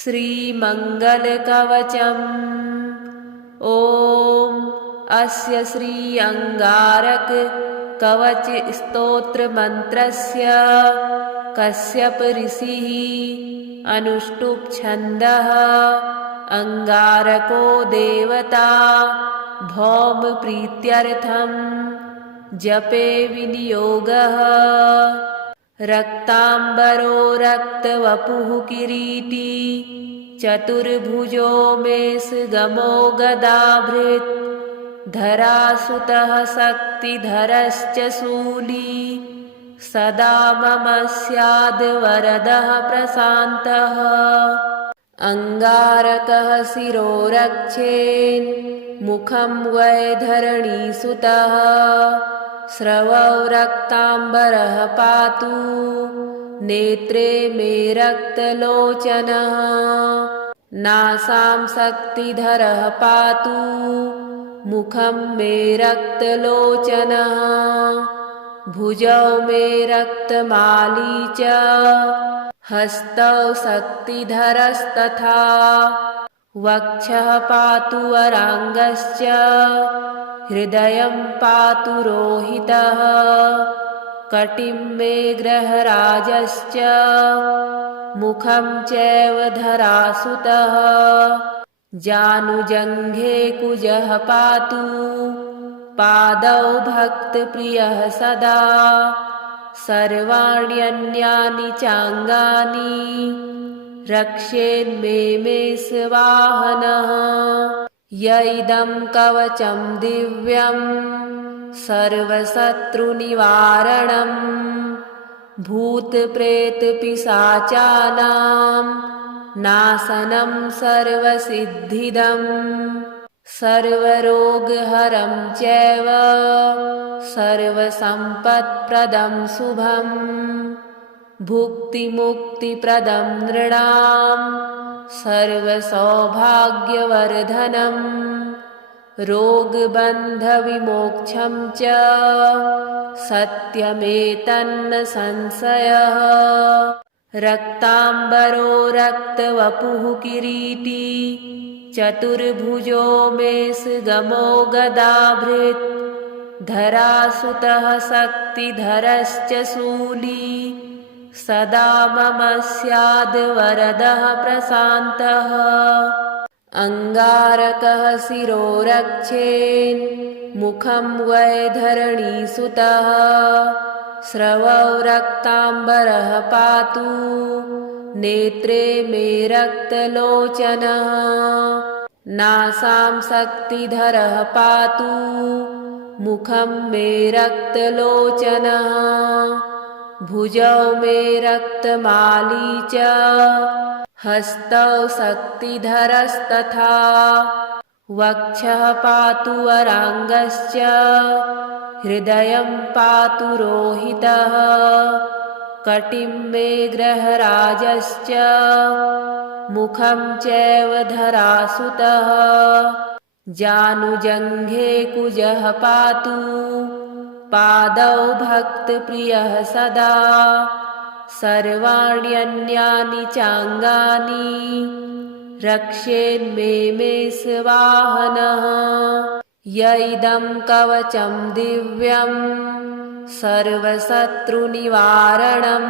श्रीमङ्गलकवचम्। ॐ अस्य श्री अंगारक कवच स्तोत्र मंत्रस्य कश्यप ऋषिः अनुष्टुप् छन्दः अंगारको देवता भौम प्रीत्यर्थं जपे विनियोगः। रक्तांबरो रक्तवपुः किरीटी चतुर्भुजो मेषगमो गदाभृत् धरासुतः शक्तिधरश्च शूली सदा मम स्याद्वरदः प्रशान्तः। अंगारकः शिरो रक्षेन् मुखं वै धरणीसुतः स्रवौ रक्तांबरः पातु नेत्रे मे रक्तलोचनः। नासां शक्तिधरः पातु मुखं मे रक्तलोचनः। भुजौ मे रक्तमाली च हस्तौ शक्तिधरस्तथा वक्षः पातु वराङ्गश्च हृदयं पातु रोहितः। कटिं मे ग्रहराजश्च मुखं चैव धरासुतः। जानुजङ्घे कुजः पातु पादौ भक्तप्रियः सदा। सर्वाण्यन्यानि चाङ्गानि रक्षेन्मे मेषवाहनः। य इदं कवचं दिव्यं सर्वशत्रुनिवारणं भूतप्रेतपिशाचानां नाशनं सर्वसिद्धिदं सर्वरोगहरं चैव सर्वसम्पत्प्रदं शुभम्। भुक्तिमुक्तिप्रदं नृणां सर्वसौभाग्यवर्धनम् रोगबन्धविमोक्षं च सत्यमेतन्न संशयः। रक्तांबरो रक्तवपुः किरीटी चतुर्भुजो मेषगमो गदाभृत् धरासुतः शक्तिधरश्च शूली सदा मम स्याद्वरदः प्रशान्तः। अंगारकः शिरो रक्षेन् मुखं वै धरणीसुतः स्रवौ रक्तांबरः पातु नेत्रे मे रक्तलोचनः। नासां शक्तिधरः पातु मुखं मे रक्तलोचनः। भुजौ मे रक्तमाली च हस्तौ शक्तिधरस्तथा वक्षः पातु वराङ्गश्च हृदयं पातु रोहितः। कटिं मे ग्रहराजश्च मुखं चैव धरासुतः। जानुजङ्घे कुजः पातु पादौ भक्तप्रियः सदा। सर्वाण्यन्यानि चाङ्गानि रक्षेन्मे मेषवाहनः। य इदं कवचं दिव्यं सर्वशत्रुनिवारणं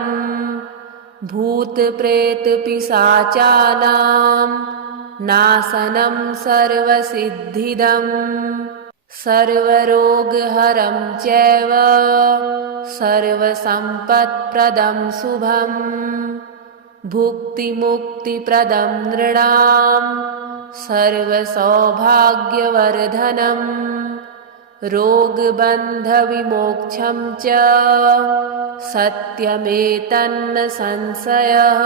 भूतप्रेतपिशाचानां नाशनं सर्वसिद्धिदम् सर्वरोगहरं चैव सर्वसम्पत्प्रदं शुभम्। भुक्तिमुक्तिप्रदं नृणां सर्वसौभाग्यवर्धनम् रोगबन्धविमोक्षं च सत्यमेतन्न संशयः।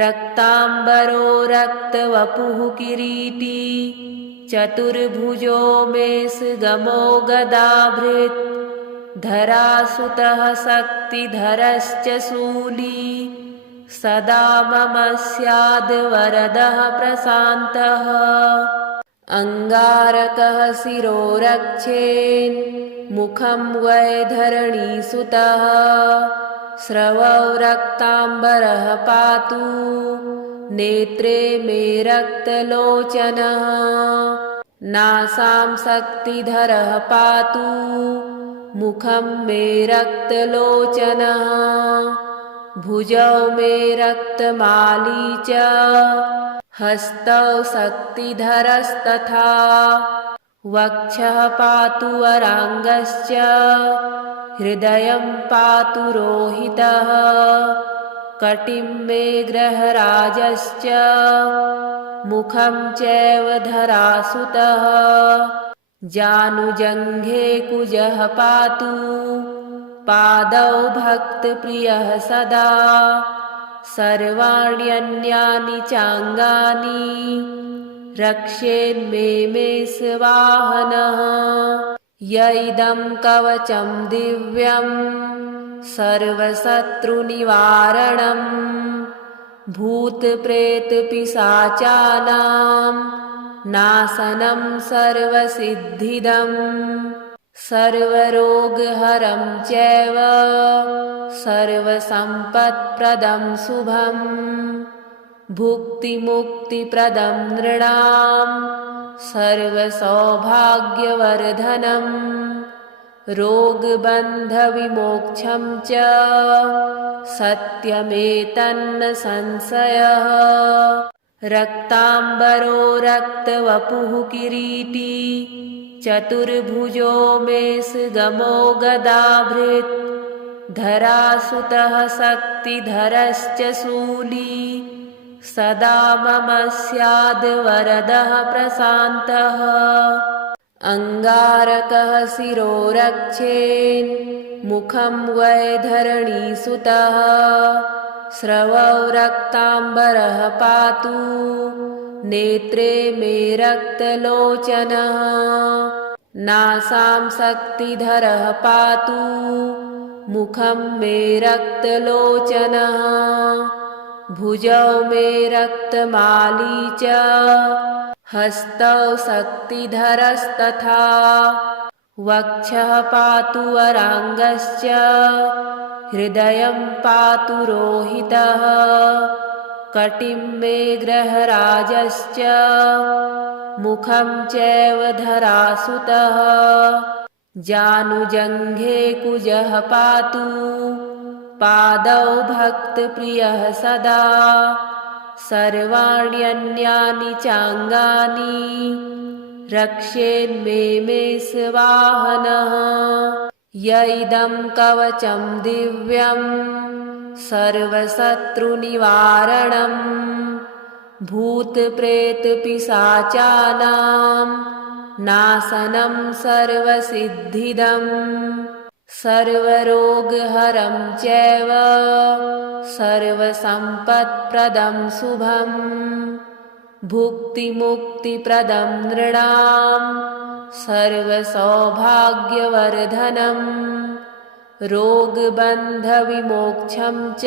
रक्तांबरो रक्तवपुः किरीटी चतुर्भुजो मेषगमो गदाभृत् धरासुतः शक्तिधरश्च शूली सदा मम स्याद्वरदः प्रशान्तः। अंगारकः शिरो रक्षेन् मुखं वै धरणीसुतः स्रवौ रक्तांबरः पातु नेत्रे मे रक्तलोचनः नासां शक्तिधरः पातु मुखं मे रक्तलोचनः भुजौ मे रक्तमाली च हस्तौ शक्तिधरस्तथा वक्षः पातु वराङ्गश्च हृदयं पातु रोहितः कटिं मे ग्रहराजश्च मुखं चैव धरासुतः जानुजङ्घे कुजः पातु पादौ भक्तप्रियः सदा सर्वाण्यन्यानि चाङ्गानि रक्षेन्मे मे स्वाहनः य इदं कवचं दिव्यं सर्वशत्रुनिवारणम् भूतप्रेतपिशाचानां नाशनं सर्वसिद्धिदम् सर्वरोगहरं चैव सर्वसम्पत्प्रदं शुभम् भुक्तिमुक्तिप्रदं नृणां सर्वसौभाग्यवर्धनम् रोगबन्धविमोक्षं च सत्यमेतन्न संशयः रक्ताम्बरो रक्तवपुः किरीटी चतुर्भुजो मेषगमो गदाभृत् धरासुतः शक्तिधरश्च शूली सदा मम स्याद्वरदः प्रशान्तः अङ्गारकः शिरो रक्षेन् मुखं वै धरणीसुतः स्रवौ रक्ताम्बरः पातु नेत्रे मे रक्तलोचनः नासां शक्तिधरः पातु मुखं मे रक्तलोचनः भुजौ मे रक्तमाली च हस्तौ शक्तिधरस्तथा वक्षः पातु वराङ्गश्च हृदयं पातु रोहितः कटिं मे ग्रहराजश्च मुखं चैव धरासुतः जानुजङ्घे कुजः पातु पादौ भक्तप्रियः सदा सर्वाण्यन्यानि चाङ्गानि रक्षेन्मे मे स्वाहनः य इदं कवचं दिव्यं सर्वशत्रुनिवारणम् भूतप्रेतपिशाचानां नाशनं सर्वसिद्धिदम् सर्वरोगहरं चैव सर्वसम्पत्प्रदं शुभम् भुक्तिमुक्तिप्रदं नृणां सर्वसौभाग्यवर्धनम् रोगबन्धविमोक्षं च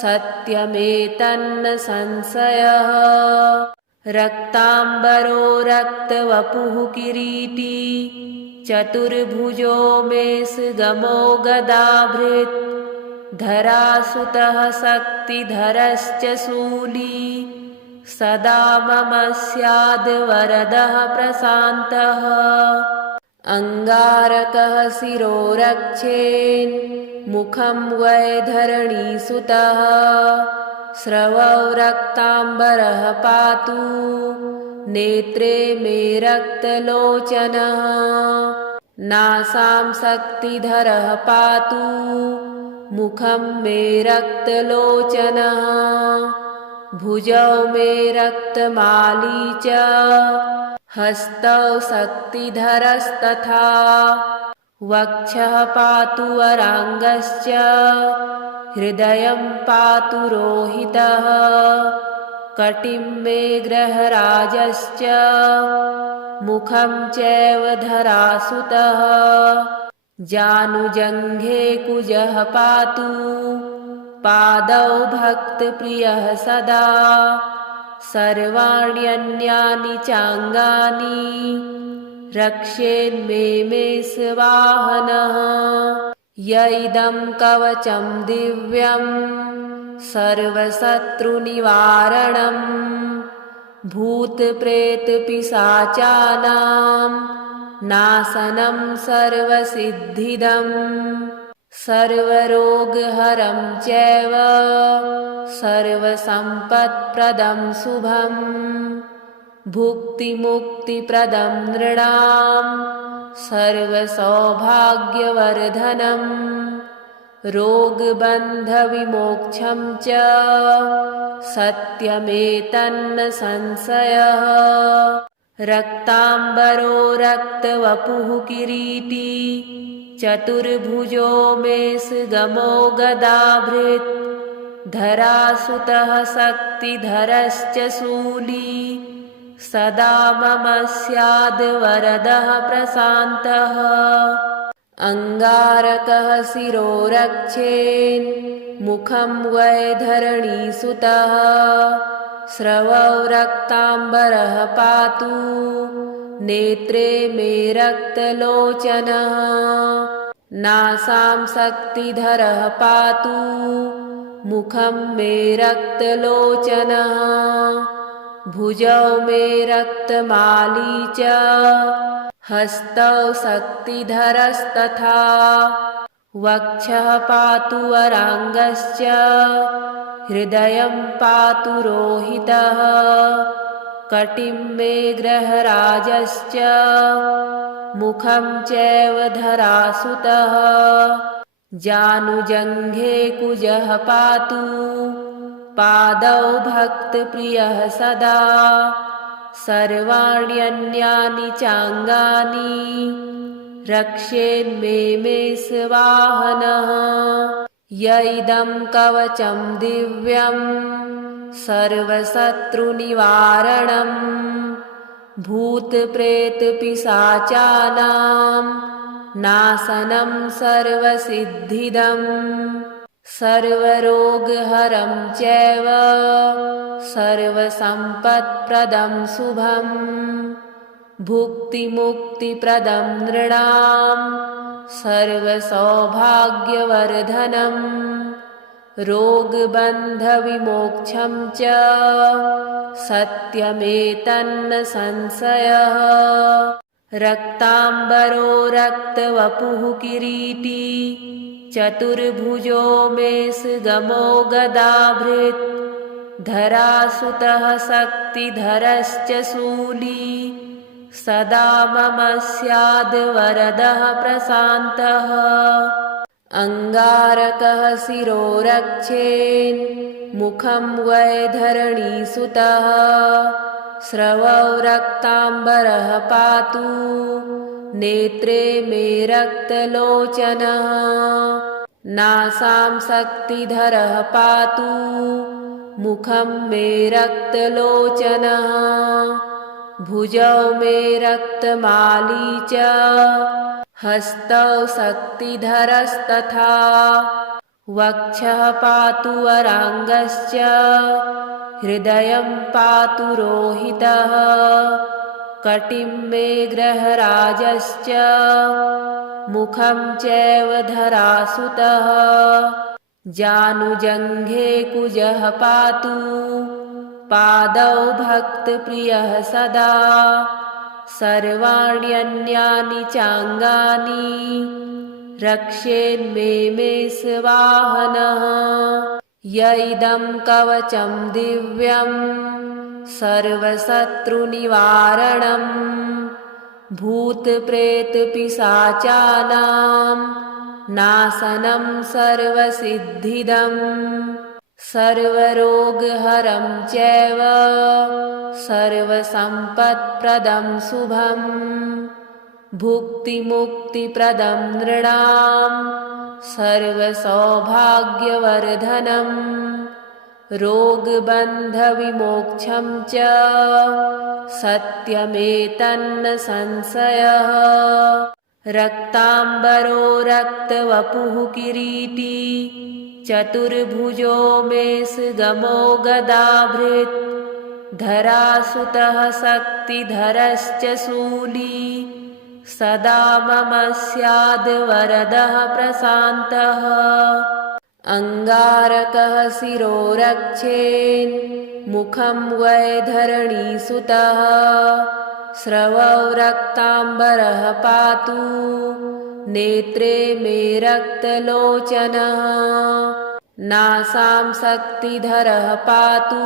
सत्यमेतन्न संशयः रक्ताम्बरो रक्तवपुः किरीटी चतुर्भुजो मेषगमो गदाभृत् धरासुतः शक्तिधरश्च शूली सदा मम स्याद्वरदः प्रशान्तः अङ्गारकः शिरो रक्षेन् मुखं वै धरणीसुतः स्रवौ रक्ताम्बरः पातु नेत्रे मे रक्तलोचनः नासां शक्तिधरः पातु मुखं मे रक्तलोचनः भुजौ मे रक्तमाली च हस्तौ शक्तिधरस्तथा वक्षः पातु वराङ्गश्च हृदयं पातु रोहितः कटिं मे ग्रहराजश्च मुखं चैव धरासुतः जानुजङ्घे कुजः पातु पादौ भक्तप्रियः सदा सर्वाण्यन्यानि चाङ्गानि रक्षेन्मे मे स्वाहनः य इदं कवचं दिव्यं सर्वशत्रुनिवारणं भूतप्रेतपिशाचानां नाशनं सर्वसिद्धिदम् सर्वरोगहरं चैव सर्वसम्पत्प्रदं शुभम् भुक्तिमुक्तिप्रदं नृणां सर्वसौभाग्यवर्धनम् रोगबन्धविमोक्षं च सत्यमेतन्न संशयः रक्ताम्बरो रक्तवपुः किरीटी चतुर्भुजो मेषगमो गदाभृत् धरासुतः शक्तिधरश्च शूली सदा मम स्याद्वरदः प्रशान्तः अङ्गारकः शिरो रक्षेन्मुखं वै धरणीसुतः स्रवौ रक्ताम्बरः पातु नेत्रे मे रक्तलोचनः नासां शक्तिधरः पातु मुखं मे रक्तलोचनः भुजौ मे रक्तमाली च हस्तौ शक्तिधरस्तथा वक्षः पातु वराङ्गश्च हृदयं पातु रोहितः कटिं मे ग्रहराजश्च मुखं चैव धरासुतः जानुजङ्घे कुजः पातु पादौ भक्तप्रियः सदा सर्वाण्यन्यानि चाङ्गानि रक्षेन्मे मेषवाहनः य इदं कवचं दिव्यं सर्वशत्रुनिवारणं भूतप्रेतपिशाचानां नाशनं सर्वसिद्धिदम् सर्वरोगहरं चैव सर्वसम्पत्प्रदं शुभम् भुक्तिमुक्तिप्रदं नृणां सर्वसौभाग्यवर्धनम् रोगबन्धविमोक्षं च सत्यमेतन्न संशयः रक्ताम्बरो रक्तवपुः किरीटी चतुर्भुजो मेषगमो गदाभृत् धरासुतः शक्तिधरश्च शूली सदा मम स्याद्वरदः प्रशान्तः अङ्गारकः शिरो रक्षेन्मुखं वै धरणीसुतः स्रवौ रक्ताम्बरः पातु नेत्रे मे रक्तलोचनः नासां शक्तिधरः पातु मुखं मे रक्तलोचनः भुजौ मे रक्तमाली च हस्तौ शक्तिधरस्तथा वक्षः पातु वराङ्गश्च हृदयं पातु रोहितः कटिं मे ग्रहराजश्च मुखं चैव धरासुतः जानुजङ्घे कुजः पातु पादौ भक्तप्रियः सदा सर्वाण्यन्यानि चाङ्गानि रक्षेन्मे मेषवाहनः य इदं कवचं दिव्यं सर्वशत्रुनिवारणं भूतप्रेतपिशाचानां नाशनं सर्वसिद्धिदम् सर्वरोगहरं चैव सर्वसम्पत्प्रदं शुभम् भुक्तिमुक्तिप्रदं नृणां सर्वसौभाग्यवर्धनम् रोगबन्धविमोक्षं च सत्यमेतन्न संशयः रक्ताम्बरो रक्तवपुः किरीटी चतुर्भुजो मेषगमो गदाभृत् धरासुतः शक्तिधरश्च शूली सदा मम स्याद्वरदः प्रशान्तः अङ्गारकः शिरो रक्षेन्मुखं वैधरणीसुतः स्रवौ रक्ताम्बरः पातु नेत्रे मे रक्तलोचनः नासां शक्तिधरः पातु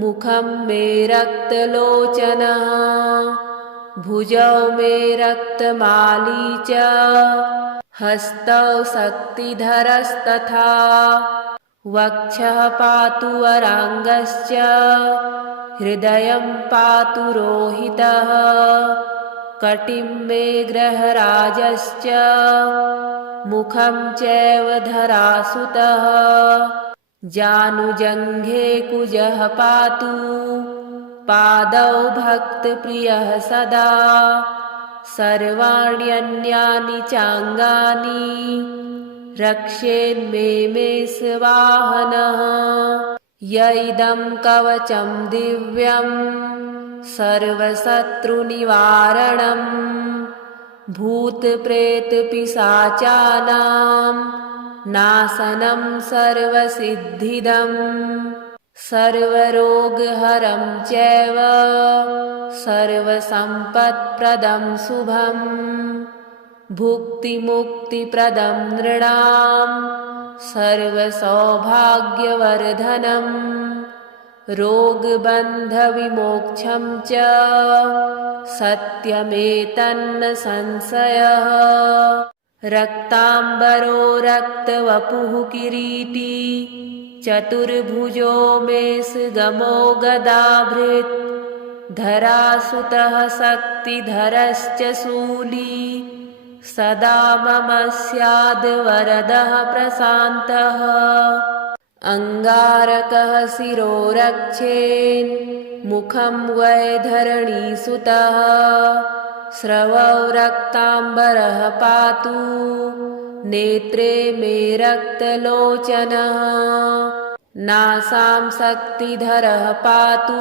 मुखं मे रक्तलोचनः भुजौ मे रक्तमाली च हस्तौ शक्तिधरस्तथा वक्षः पातु वराङ्गश्च हृदयं पातु रोहितः कटिं मे ग्रहराजश्च मुखं चैव धरासुतः जानुजङ्घे कुजः पातु पादौ भक्तप्रियः सदा सर्वाण्यन्यानि चाङ्गानि रक्षेन्मे मे स्वाहनः य इदं कवचं दिव्यं सर्वशत्रुनिवारणम् भूतप्रेतपिशाचानां नाशनं सर्वसिद्धिदम् सर्वरोगहरं चैव सर्वसम्पत्प्रदं शुभम् भुक्तिमुक्तिप्रदं नृणां सर्वसौभाग्यवर्धनम् रोगबन्धविमोक्षं च सत्यमेतन्न संशयः रक्ताम्बरो रक्तवपुः किरीटी चतुर्भुजो मेषगमो गदाभृत् धरासुतः शक्तिधरश्च शूली सदा मम स्याद्वरदः प्रशान्तः अङ्गारकः शिरो रक्षेन्मुखं वैधरणीसुतः स्रवौ रक्ताम्बरः पातु नेत्रे मे रक्तलोचनः नासां शक्तिधरः पातु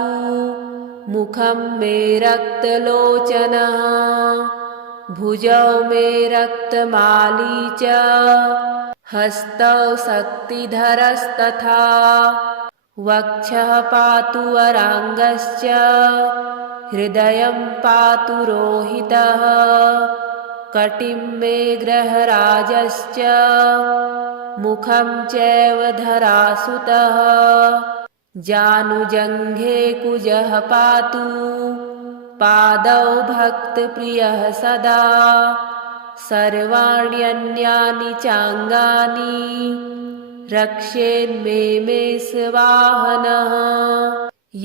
मुखं मे रक्तलोचनः भुजौ मे रक्तमाली च हस्तौ शक्तिधरस्तथा वक्षः पातु वराङ्गश्च हृदयं पातु रोहितः कटिं मे ग्रहराजश्च मुखं चैव धरासुतः जानुजङ्घे कुजः पातु पादौ भक्तप्रियः सदा सर्वाण्यन्यानि चाङ्गानि रक्षेन्मे मे स्वाहनः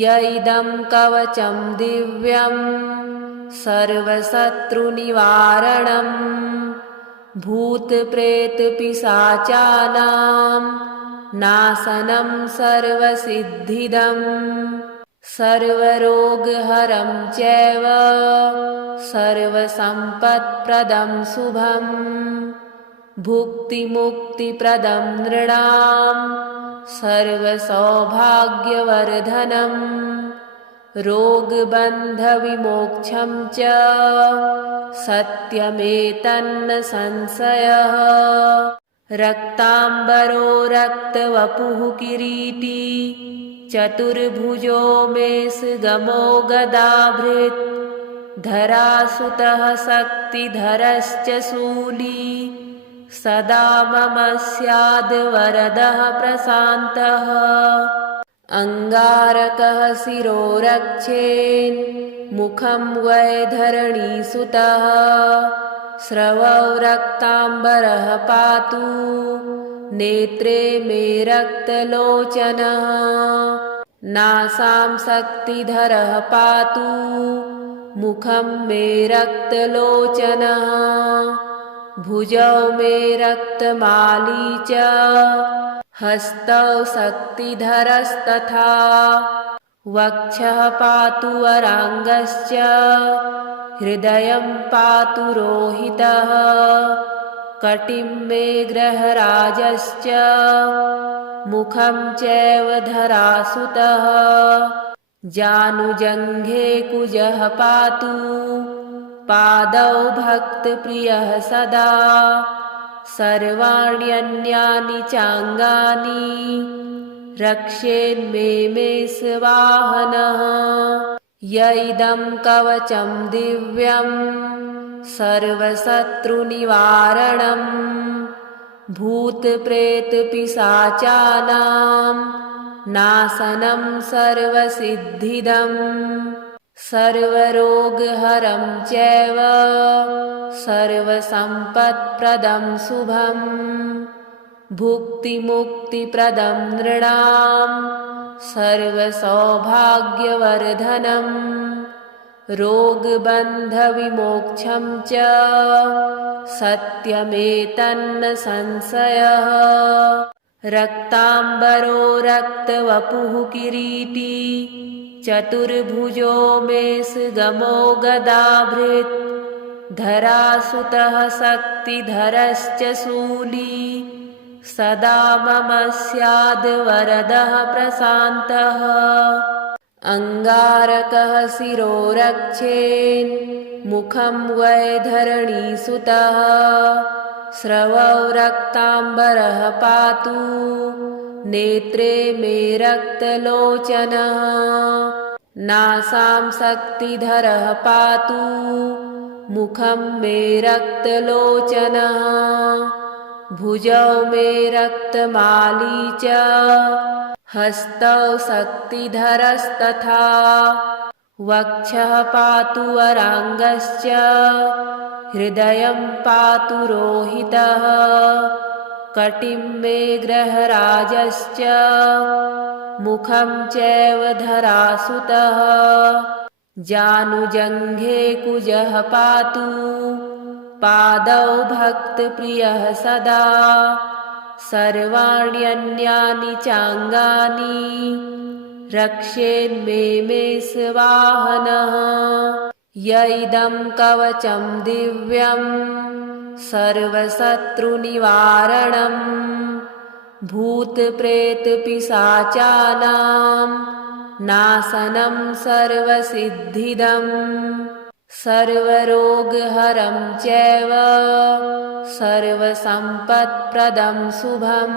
य इदं कवचं दिव्यं सर्वशत्रुनिवारणम् भूतप्रेतपिशाचानां नाशनं सर्वसिद्धिदम् सर्वरोगहरं चैव सर्वसम्पत्प्रदं शुभम् भुक्तिमुक्तिप्रदं नृणां सर्वसौभाग्यवर्धनम् रोगबन्धविमोक्षं च सत्यमेतन्न संशयः रक्ताम्बरो रक्तवपुः किरीटी चतुर्भुजो मेषगमो गदाभृत् धरासुतः शक्तिधरश्च शूली सदा मम स्याद्वरदः प्रशान्तः अङ्गारकः शिरो रक्षेन्मुखं वैधरणीसुतः स्रवौ रक्ताम्बरः पातु नेत्रे मे रक्तलोचनः नासां शक्तिधरः पातु मुखं मे रक्तलोचनः भुजौ मे रक्तमाली च हस्तौ शक्तिधरस्तथा वक्षः पातु वराङ्गश्च हृदयं पातु रोहितः कटिं मे ग्रहराजश्च मुखं चैव धरासुतः जानुजङ्घे कुजः पातु पादौ भक्तप्रियः सदा सर्वाण्यन्यानि चाङ्गानि रक्षेन्मे मे स्वाहनः य इदं कवचं दिव्यं सर्वशत्रुनिवारणं भूतप्रेतपिशाचानां नाशनं सर्वसिद्धिदं सर्वरोगहरं चैव सर्वसम्पत्प्रदं शुभम् भुक्तिमुक्तिप्रदं नृणां सर्वसौभाग्यवर्धनम् रोगबन्धविमोक्षं च सत्यमेतन्न संशयः रक्ताम्बरो रक्तवपुः किरीटी चतुर्भुजो मेषगमो गदाभृत् धरासुतः शक्तिधरश्च शूली सदा मम स्याद्वरदः प्रशान्तः अङ्गारकः शिरो रक्षेन्मुखं वैधरणीसुतः स्रवौ रक्ताम्बरः पातु नेत्रे मे रक्तलोचनः नासां शक्तिधरः पातु मुखं मे रक्तलोचनः भुजौ मे रक्तमाली च हस्तौ शक्तिधरस्तथा वक्षः पातु वराङ्गश्च हृदयं पातु रोहितः कटिं मे ग्रहराजश्च मुखं चैव धरासुतः जानुजङ्घे कुजः पातु पादौ भक्तप्रियः सदा सर्वाण्यन्यानि चाङ्गानि रक्षेन्मे मे स्वाहनः य इदं कवचं दिव्यं सर्वशत्रुनिवारणं भूतप्रेतपिशाचानां नाशनं सर्वसिद्धिदम् सर्वरोगहरं चैव सर्वसम्पत्प्रदं शुभम्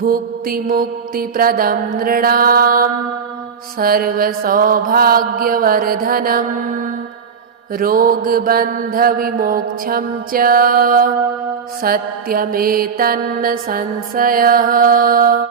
भुक्तिमुक्तिप्रदं नृणां सर्वसौभाग्यवर्धनम् रोगबन्धविमोक्षं च सत्यमेतन्न संशयः।